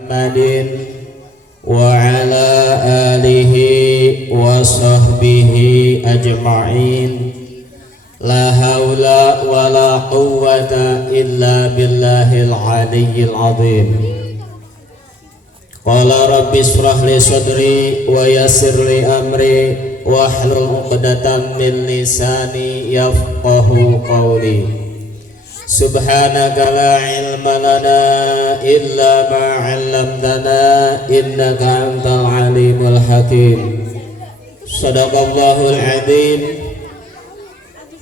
Muhammadin wa ala alihi wa sahbihi ajma'in. La haula wa la quwwata illa billahil aliyyil azim. Qala rabbi israh li sadri wa yassir li amri wahlul 'uqdatam min lisani yafqahu qawli. Subhanaka la ilma lana illa ma 'allamtana innaka antal alimul hakim. Shadaqallahul azim.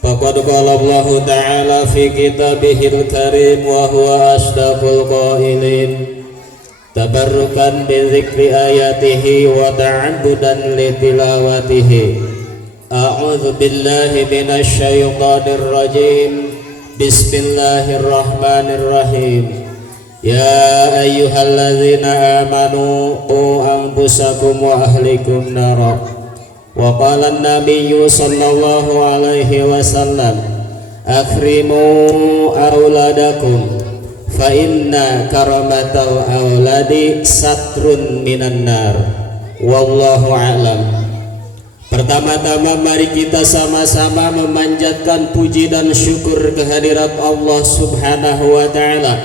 Faqad qala Allah ta'ala fi kitabihil karim wa huwa asdaqul qailin. Tabarrukan bi dzikri ayatihi wa ta'abbudan li tilawatihi. A'udzu billahi minasy syaithanir rajim. Bismillahirrahmanirrahim. Ya ayyuhalladzina amanu qu anfusakum wa ahlikum nara. Wa qala an-nabiyyu sallallahu alaihi wasallam, akrimu auladakum fa inna karamatal auladi satrun minan nar. Wallahu a'lam. Pertama-tama mari kita sama-sama memanjatkan puji dan syukur kehadirat Allah Subhanahu wa taala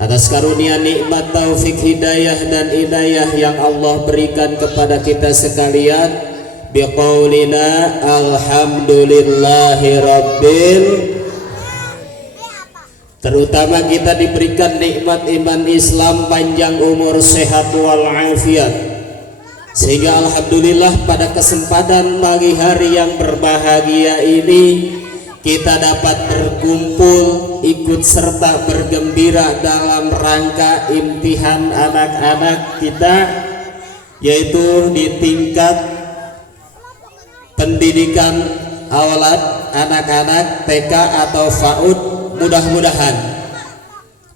atas karunia nikmat taufik hidayah dan hidayah yang Allah berikan kepada kita sekalian. Biqaulina alhamdulillahi rabbil. Terutama kita diberikan nikmat iman Islam, panjang umur, sehat walafiat, sehingga alhamdulillah pada kesempatan pagi hari yang berbahagia ini kita dapat berkumpul ikut serta bergembira dalam rangka imtihan anak-anak kita, yaitu di tingkat pendidikan awalad anak-anak TK atau PAUD. Mudah-mudahan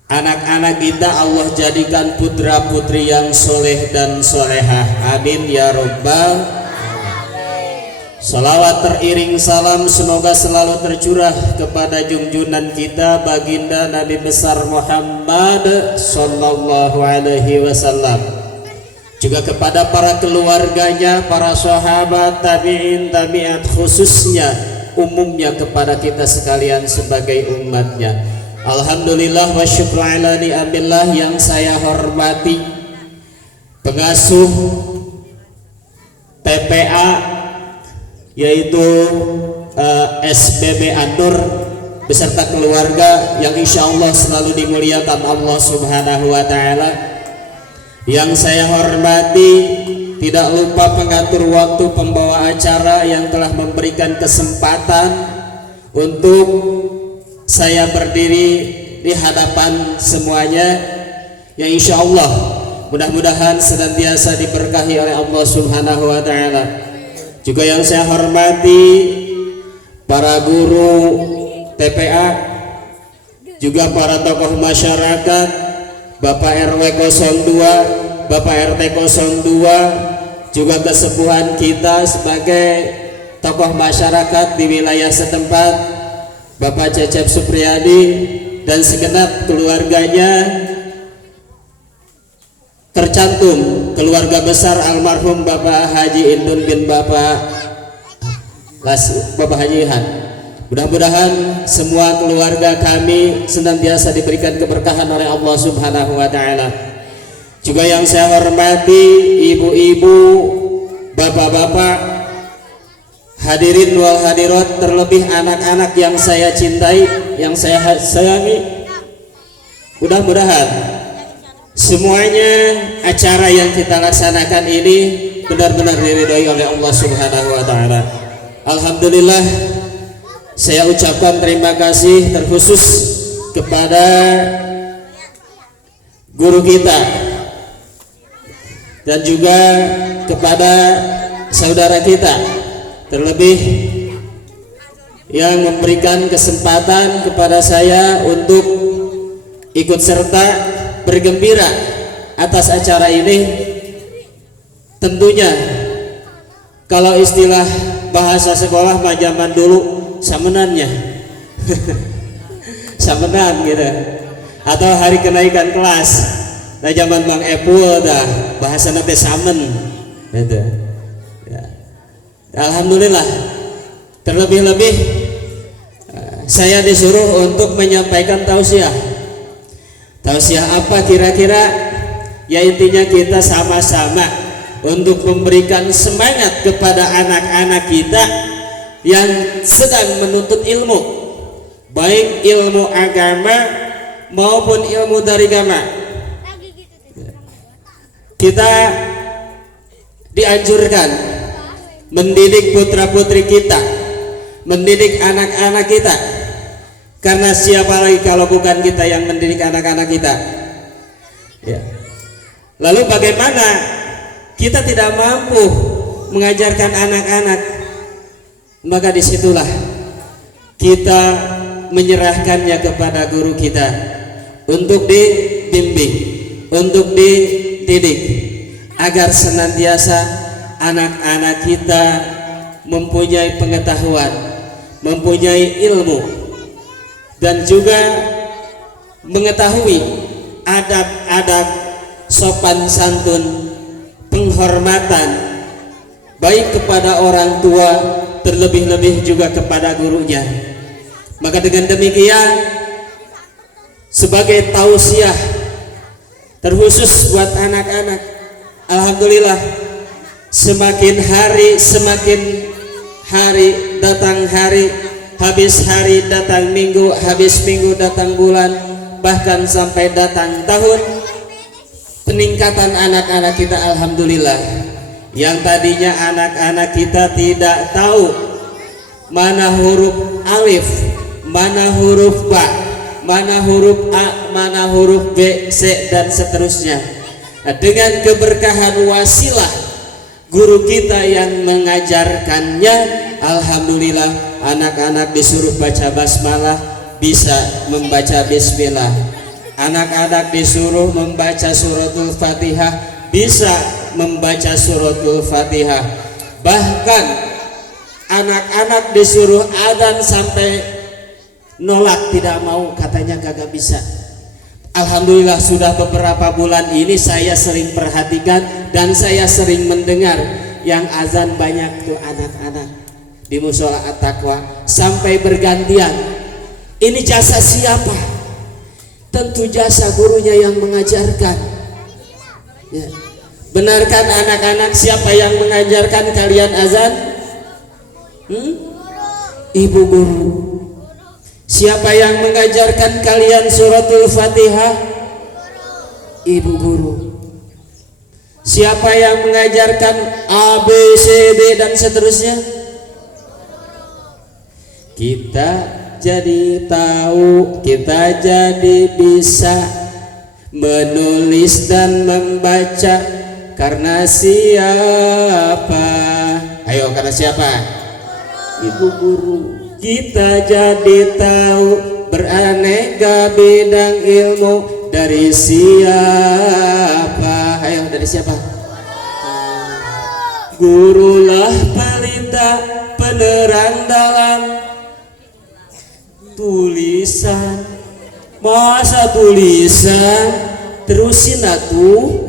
anak-anak kita Allah jadikan putra putri yang soleh dan solehah, amin ya robbal. Salawat teriring salam semoga selalu tercurah kepada junjungan kita baginda Nabi besar Muhammad sallallahu alaihi wasallam, juga kepada para keluarganya, para sahabat, tabi'in, tabi'at, khususnya umumnya kepada kita sekalian sebagai umatnya. Alhamdulillah wa syukru ala ni'amillah. Yang saya hormati pengasuh TPA yaitu SBB Anur beserta keluarga yang insya Allah selalu dimuliakan Allah Subhanahu wa ta'ala. Yang saya hormati tidak lupa pengatur waktu, pembawa acara yang telah memberikan kesempatan untuk saya berdiri di hadapan semuanya, yang insya Allah mudah-mudahan senantiasa diberkahi oleh Allah Subhanahu wa ta'ala. Juga yang saya hormati para guru TPA, juga para tokoh masyarakat, Bapak RW 02, Bapak RT 02, juga kesepuhan kita sebagai tokoh masyarakat di wilayah setempat, Bapak Cecep Supriyadi dan segenap keluarganya, tercantum keluarga besar almarhum Bapak Haji Indun bin Bapak Haji Ihan. Mudah-mudahan semua keluarga kami senantiasa diberikan keberkahan oleh Allah Subhanahu wa ta'ala. Juga yang saya hormati ibu-ibu, bapak-bapak, hadirin wal hadirat, terlebih anak-anak yang saya cintai, yang saya sayangi. Mudah-mudahan semuanya acara yang kita laksanakan ini benar-benar diridhoi oleh Allah Subhanahu wa ta'ala. Alhamdulillah, saya ucapkan terima kasih terkhusus kepada guru kita dan juga kepada saudara kita, terlebih yang memberikan kesempatan kepada saya untuk ikut serta bergembira atas acara ini. Tentunya kalau istilah bahasa sekolah mah zaman dulu samenannya samenan gitu, atau hari kenaikan kelas. Nah zaman Bang Epul dah bahasa nanti samen gitu ya. Alhamdulillah terlebih-lebih saya disuruh untuk menyampaikan tausiah apa kira-kira ya intinya kita sama-sama untuk memberikan semangat kepada anak-anak kita yang sedang menuntut ilmu, baik ilmu agama maupun ilmu dari agama. Kita dianjurkan mendidik putra-putri kita, mendidik anak-anak kita, karena siapa lagi kalau bukan kita yang mendidik anak-anak kita ya. Lalu bagaimana kita tidak mampu mengajarkan anak-anak, maka disitulah kita menyerahkannya kepada guru kita untuk dibimbing, untuk dididik, agar senantiasa anak-anak kita mempunyai pengetahuan, mempunyai ilmu, dan juga mengetahui adab-adab sopan santun, penghormatan baik kepada orang tua, terlebih-lebih juga kepada gurunya. Maka dengan demikian sebagai tausiah terkhusus buat anak-anak, alhamdulillah semakin hari datang hari, habis hari datang minggu, habis minggu datang bulan, bahkan sampai datang tahun, peningkatan anak-anak kita alhamdulillah. Yang tadinya anak-anak kita tidak tahu mana huruf alif, mana huruf ba, mana huruf a, mana huruf b, c, dan seterusnya. Nah, dengan keberkahan wasilah guru kita yang mengajarkannya, alhamdulillah anak-anak disuruh baca basmalah, bisa membaca bismillah. Anak-anak disuruh membaca suratul Fatihah, bisa membaca suratul Fatihah. Bahkan anak-anak disuruh adzan sampai nolak, tidak mau, katanya kagak bisa. Alhamdulillah sudah beberapa bulan ini saya sering perhatikan dan saya sering mendengar yang azan banyak tuh anak-anak di musola At-Taqwa sampai bergantian. Ini jasa siapa? Tentu jasa gurunya yang mengajarkan ya. Benarkan anak-anak, siapa yang mengajarkan kalian azan? Ibu guru. Siapa yang mengajarkan kalian suratul Fatihah? Ibu guru. Siapa yang mengajarkan A, B, C, D dan seterusnya? Kita jadi tahu, kita jadi bisa menulis dan membaca karena siapa? Ayo, karena siapa? Ibu guru. Kita jadi tahu beraneka bidang ilmu dari siapa? Ayo, dari siapa? Gurulah pelita penerang dalam tulisan. Masa tulisan terusin atuh,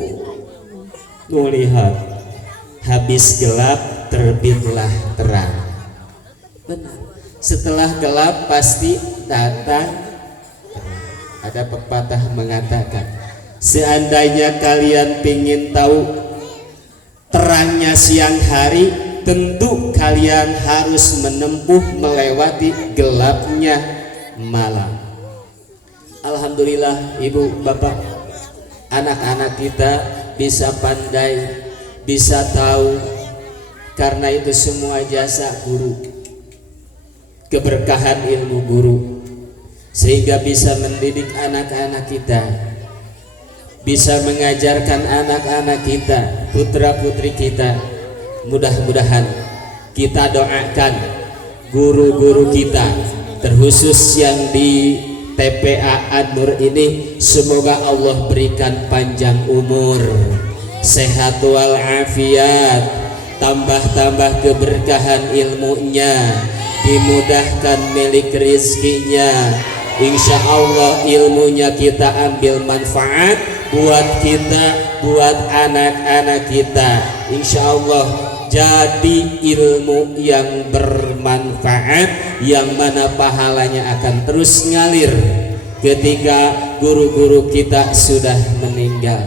melihat habis gelap terbitlah terang. Benar, setelah gelap pasti datang terang. Ada pepatah mengatakan, seandainya kalian ingin tahu terangnya siang hari, tentu kalian harus menempuh melewati gelapnya malam. Alhamdulillah ibu bapak, anak-anak kita bisa pandai, bisa tahu, karena itu semua jasa guru, keberkahan ilmu guru, sehingga bisa mendidik anak-anak kita, bisa mengajarkan anak-anak kita, putra-putri kita. Mudah-mudahan kita doakan guru-guru kita, terkhusus yang di TPA An-Nur ini, semoga Allah berikan panjang umur, sehat walafiat, tambah-tambah keberkahan ilmunya, dimudahkan milik rizkinya. Insya Allah ilmunya kita ambil manfaat, buat kita, buat anak-anak kita. Insya Allah jadi ilmu yang bermanfaat, yang mana pahalanya akan terus ngalir ketika guru-guru kita sudah meninggal.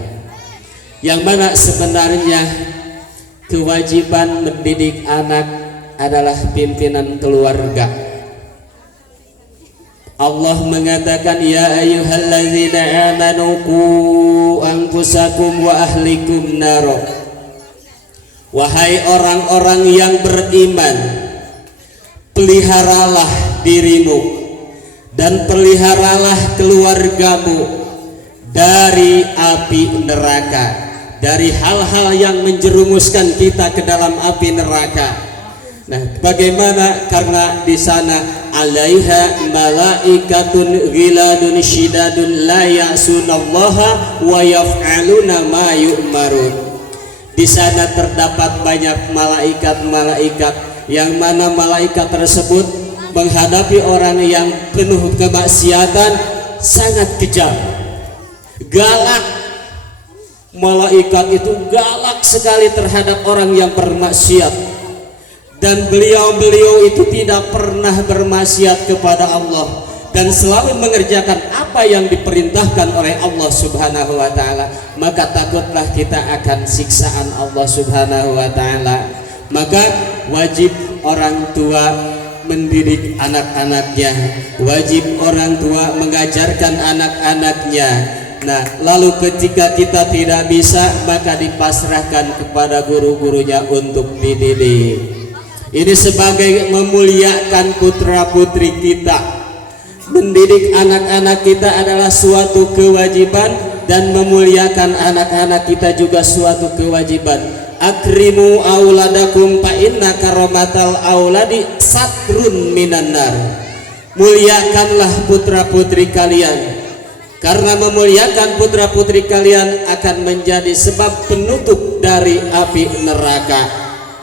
Yang mana sebenarnya kewajiban mendidik anak adalah pimpinan keluarga. Allah mengatakan, ya ayyuhalladzina amanu qu anfusakum wa ahlikum naro. Wahai orang-orang yang beriman, peliharalah dirimu dan peliharalah keluargamu dari api neraka, dari hal-hal yang menjerumuskan kita ke dalam api neraka. Nah, bagaimana? Karena di sana alaiha malaikatun ghiladun syidadun la ya'sunallaha wa yaf'aluna ma yu'marun. Di sana terdapat banyak malaikat-malaikat, yang mana malaikat tersebut menghadapi orang yang penuh kemaksiatan sangat kejam, galak. Malaikat itu galak sekali terhadap orang yang bermaksiat, dan beliau itu tidak pernah bermaksiat kepada Allah dan selalu mengerjakan apa yang diperintahkan oleh Allah Subhanahu wa taala. Maka takutlah kita akan siksaan Allah Subhanahu wa taala. Maka wajib orang tua mendidik anak-anaknya, wajib orang tua mengajarkan anak-anaknya. Nah, lalu ketika kita tidak bisa, maka dipasrahkan kepada guru-gurunya untuk dididik. Ini sebagai memuliakan putra-putri kita. Mendidik anak-anak kita adalah suatu kewajiban, dan memuliakan anak-anak kita juga suatu kewajiban. Akrimu auladakum fa inna karomatal auladi satrun minan nar. Muliakanlah putra-putri kalian, karena memuliakan putra-putri kalian akan menjadi sebab penutup dari api neraka.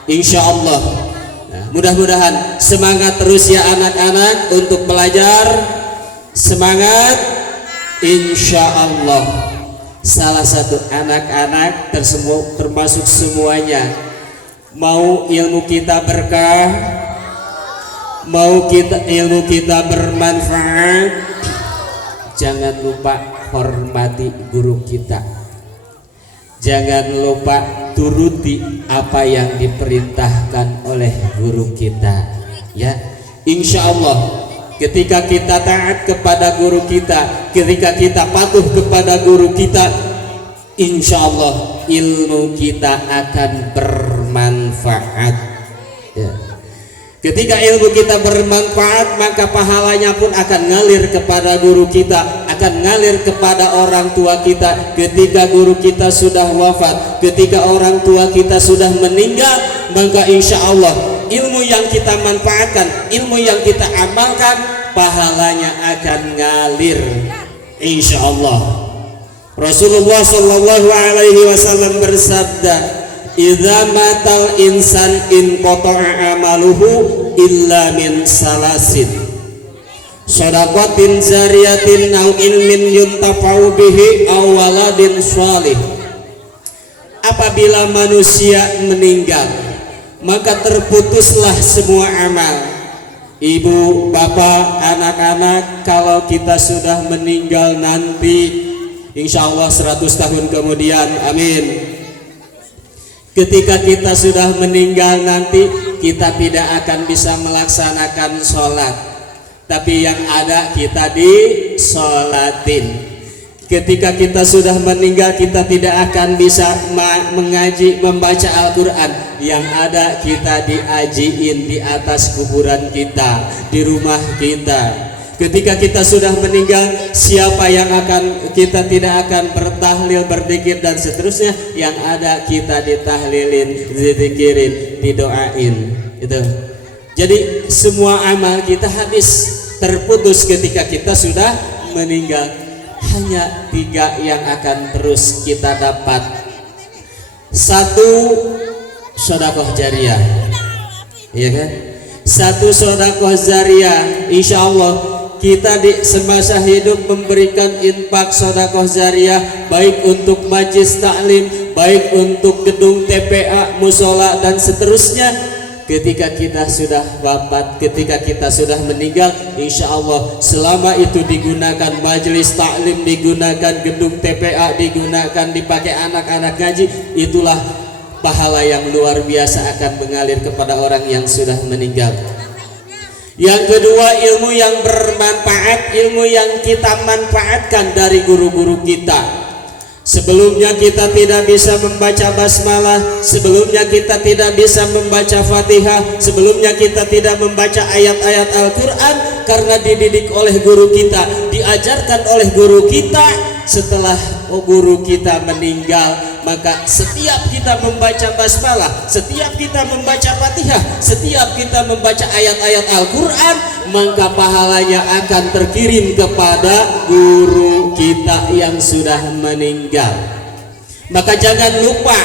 Insya Allah. Mudah-mudahan semangat terus ya anak-anak untuk belajar, semangat. Insya Allah salah satu anak-anak termasuk semuanya mau ilmu kita berkah, mau ilmu kita bermanfaat, jangan lupa hormati guru kita, jangan lupa turuti apa yang diperintahkan oleh guru kita, ya. Insya Allah ketika kita taat kepada guru kita, ketika kita patuh kepada guru kita, insya Allah ilmu kita akan bermanfaat, ya. Ketika ilmu kita bermanfaat, maka pahalanya pun akan ngalir kepada guru kita, akan ngalir kepada orang tua kita. Ketika guru kita sudah wafat, ketika orang tua kita sudah meninggal, maka insya Allah ilmu yang kita manfaatkan, ilmu yang kita amalkan, pahalanya akan ngalir insya Allah. Rasulullah Shallallahu Alaihi Wasallam bersabda, idza matal insan in qata'a amaluhu illa min salasin, shadaqatin zariyatin aw ilmin yuntafa'u bihi aw waladin shalih. Apabila manusia meninggal, maka terputuslah semua amal. Ibu, bapak, anak-anak, kalau kita sudah meninggal nanti, insya Allah 100 tahun kemudian, amin. Ketika kita sudah meninggal nanti, kita tidak akan bisa melaksanakan sholat, tapi yang ada kita disolatin. Ketika kita sudah meninggal, kita tidak akan bisa mengaji, membaca Al-Quran. Yang ada kita diajiin di atas kuburan kita, di rumah kita. Ketika kita sudah meninggal, siapa yang akan, kita tidak akan bertahlil, berzikir dan seterusnya. Yang ada kita ditahlilin, dizikirin, didoain. Itu. Jadi semua amal kita habis, terputus ketika kita sudah meninggal. Hanya 3 yang akan terus kita dapat. 1, sedekah jariyah, iya kan? 1 sedekah jariyah, insya Allah kita di semasa hidup memberikan infak sedekah jariyah, baik untuk majelis taklim, baik untuk gedung TPA, musola dan seterusnya. Ketika kita sudah wafat, ketika kita sudah meninggal, insya Allah selama itu digunakan majelis taklim, digunakan gedung TPA, digunakan dipakai anak-anak ngaji, itulah pahala yang luar biasa akan mengalir kepada orang yang sudah meninggal. Yang kedua, ilmu yang bermanfaat, ilmu yang kita manfaatkan dari guru-guru kita. Sebelumnya kita tidak bisa membaca basmalah, sebelumnya kita tidak bisa membaca Fatihah, sebelumnya kita tidak membaca ayat-ayat Al-Quran karena dididik oleh guru kita, diajarkan oleh guru kita. Setelah guru kita meninggal, maka setiap kita membaca basmalah, setiap kita membaca Fatihah, setiap kita membaca ayat-ayat Al-Quran, maka pahalanya akan terkirim kepada guru kita yang sudah meninggal. Maka jangan lupa,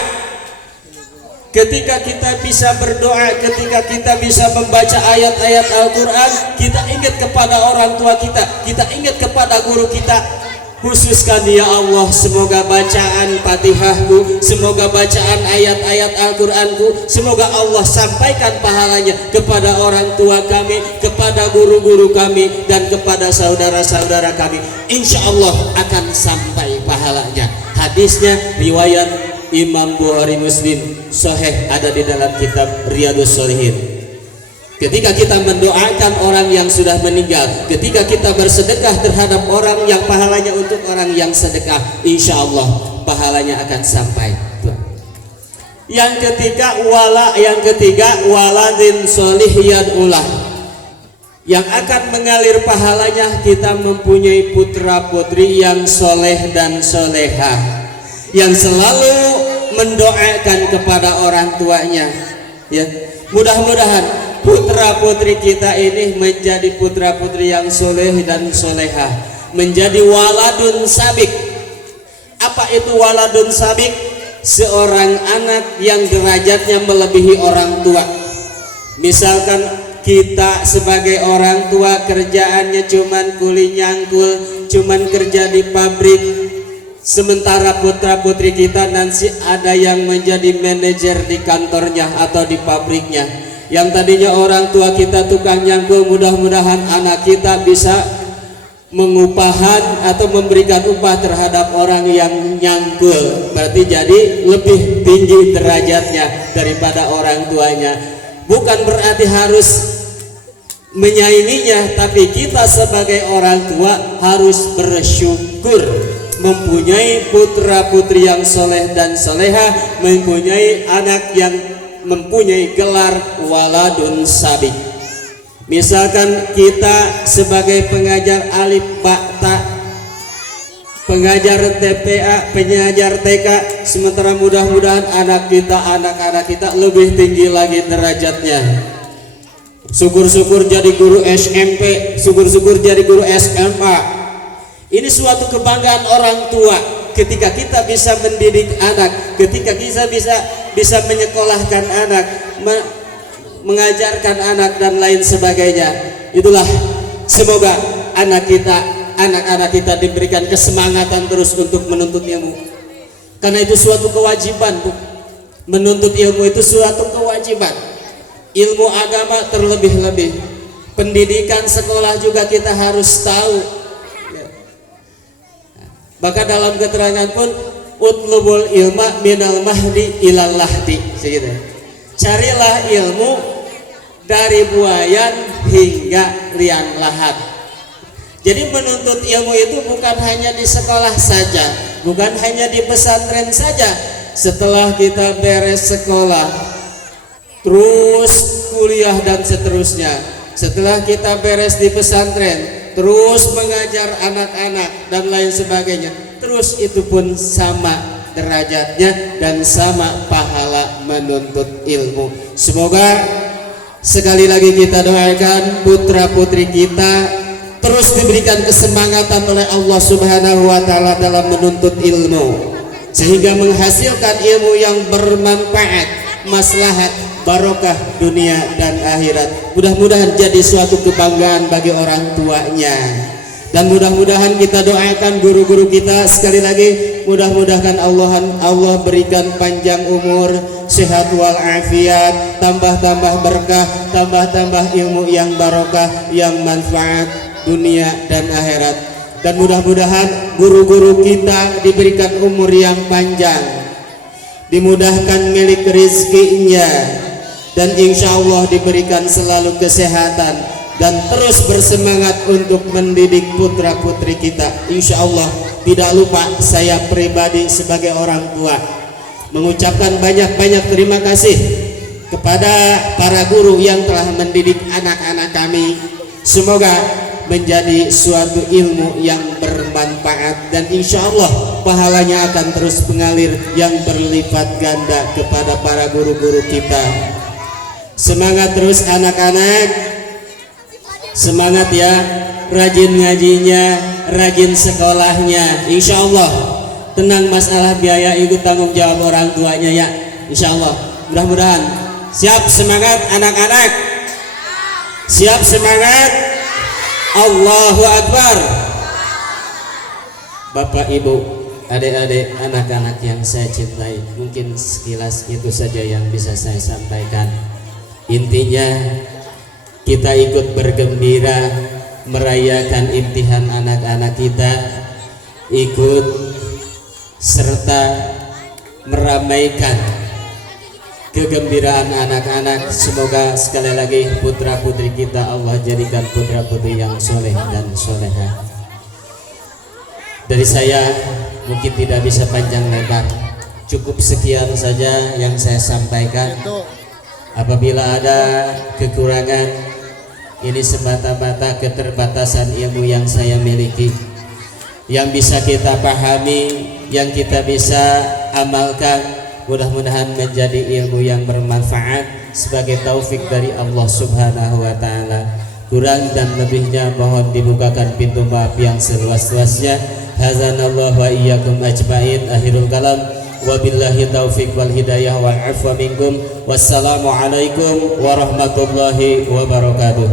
ketika kita bisa berdoa, ketika kita bisa membaca ayat-ayat Al-Quran, kita ingat kepada orang tua kita, kita ingat kepada guru kita. Khususkan ya Allah, semoga bacaan Fatihahku, semoga bacaan ayat-ayat Al-Quranku, semoga Allah sampaikan pahalanya kepada orang tua kami, kepada guru-guru kami, dan kepada saudara-saudara kami. Insya Allah akan sampai pahalanya. Hadisnya riwayat Imam Bukhari Muslim, sahih, ada di dalam kitab Riyadhus Shalihin. Ketika kita mendoakan orang yang sudah meninggal, ketika kita bersedekah terhadap orang yang pahalanya untuk orang yang sedekah, insya Allah pahalanya akan sampai. Yang ketiga, waladin solih yad'ulah, yang akan mengalir pahalanya kita mempunyai putra putri yang soleh dan solehah, yang selalu mendoakan kepada orang tuanya. Ya, mudah-mudahan putra putri kita ini menjadi putra putri yang soleh dan solehah, menjadi waladun sabik. Apa itu waladun sabik? Seorang anak yang derajatnya melebihi orang tua. Misalkan kita sebagai orang tua kerjaannya cuman kuli nyangkul, cuman kerja di pabrik, sementara putra putri kita nanti ada yang menjadi manajer di kantornya atau di pabriknya. Yang tadinya orang tua kita tukang nyangkul, mudah-mudahan anak kita bisa mengupahan atau memberikan upah terhadap orang yang nyangkul, berarti jadi lebih tinggi derajatnya daripada orang tuanya. Bukan berarti harus menyainginya, tapi kita sebagai orang tua harus bersyukur mempunyai putra putri yang soleh dan soleha, mempunyai anak yang mempunyai gelar waladun sabik. Misalkan kita sebagai pengajar alif ba ta, pengajar TPA, pengajar TK, sementara mudah-mudahan anak-anak kita lebih tinggi lagi derajatnya. Syukur-syukur jadi guru SMP, syukur-syukur jadi guru SMA. Ini suatu kebanggaan orang tua ketika kita bisa mendidik anak, ketika kita bisa menyekolahkan anak, mengajarkan anak dan lain sebagainya. Itulah, semoga anak-anak kita diberikan kesemangatan terus untuk menuntut ilmu, karena itu suatu kewajiban, Bu. Menuntut ilmu itu suatu kewajiban. Ilmu agama terlebih-lebih, pendidikan sekolah juga kita harus tahu. Maka dalam keterangan pun utlubul ilma minal mahdi ilal lahdi, segitu. Carilah ilmu dari buayan hingga liang lahat. Jadi menuntut ilmu itu bukan hanya di sekolah saja, bukan hanya di pesantren saja. Setelah kita beres sekolah, terus kuliah dan seterusnya. Setelah kita beres di pesantren, terus mengajar anak-anak dan lain sebagainya, terus itu pun sama derajatnya dan sama pahala menuntut ilmu. Semoga sekali lagi kita doakan putra putri kita terus diberikan kesemangatan oleh Allah Subhanahu wa taala dalam menuntut ilmu, sehingga menghasilkan ilmu yang bermanfaat, maslahat, barokah dunia dan akhirat. Mudah-mudahan jadi suatu kebanggaan bagi orang tuanya. Dan mudah-mudahan kita doakan guru-guru kita sekali lagi, mudah-mudahan Allah berikan panjang umur, sehat walafiat, tambah-tambah berkah, tambah-tambah ilmu yang barokah, yang manfaat dunia dan akhirat. Dan mudah-mudahan guru-guru kita diberikan umur yang panjang, dimudahkan milik rezekinya, dan insya Allah diberikan selalu kesehatan, dan terus bersemangat untuk mendidik putra putri kita. Insya Allah tidak lupa saya pribadi sebagai orang tua mengucapkan banyak-banyak terima kasih kepada para guru yang telah mendidik anak-anak kami. Semoga menjadi suatu ilmu yang bermanfaat, dan insya Allah pahalanya akan terus mengalir yang berlipat ganda kepada para guru-guru kita. Semangat terus anak-anak, semangat ya, rajin ngajinya, rajin sekolahnya. Insya Allah tenang, masalah biaya itu tanggung jawab orang tuanya ya. Insya Allah, mudah-mudahan siap. Semangat anak-anak, siap semangat. Allahu Akbar. Bapak Ibu, adik-adik, anak-anak yang saya cintai, mungkin sekilas itu saja yang bisa saya sampaikan. Intinya kita ikut bergembira merayakan imtihan anak-anak kita, ikut serta meramaikan kegembiraan anak-anak. Semoga sekali lagi putra putri kita Allah jadikan putra putri yang soleh dan soleha. Dari saya mungkin tidak bisa panjang lebar, cukup sekian saja yang saya sampaikan. Apabila ada kekurangan, ini semata-mata keterbatasan ilmu yang saya miliki, yang bisa kita pahami, yang kita bisa amalkan. Mudah-mudahan menjadi ilmu yang bermanfaat sebagai taufik dari Allah Subhanahu wa Ta'ala. Kurang dan lebihnya mohon dibukakan pintu maaf yang seluas-luasnya. Hazanallahu wa iyyakum ajmain. Akhirul kalam, wabillahi taufik wal hidayah wal afwa minkum. Wassalamualaikum warahmatullahi wabarakatuh.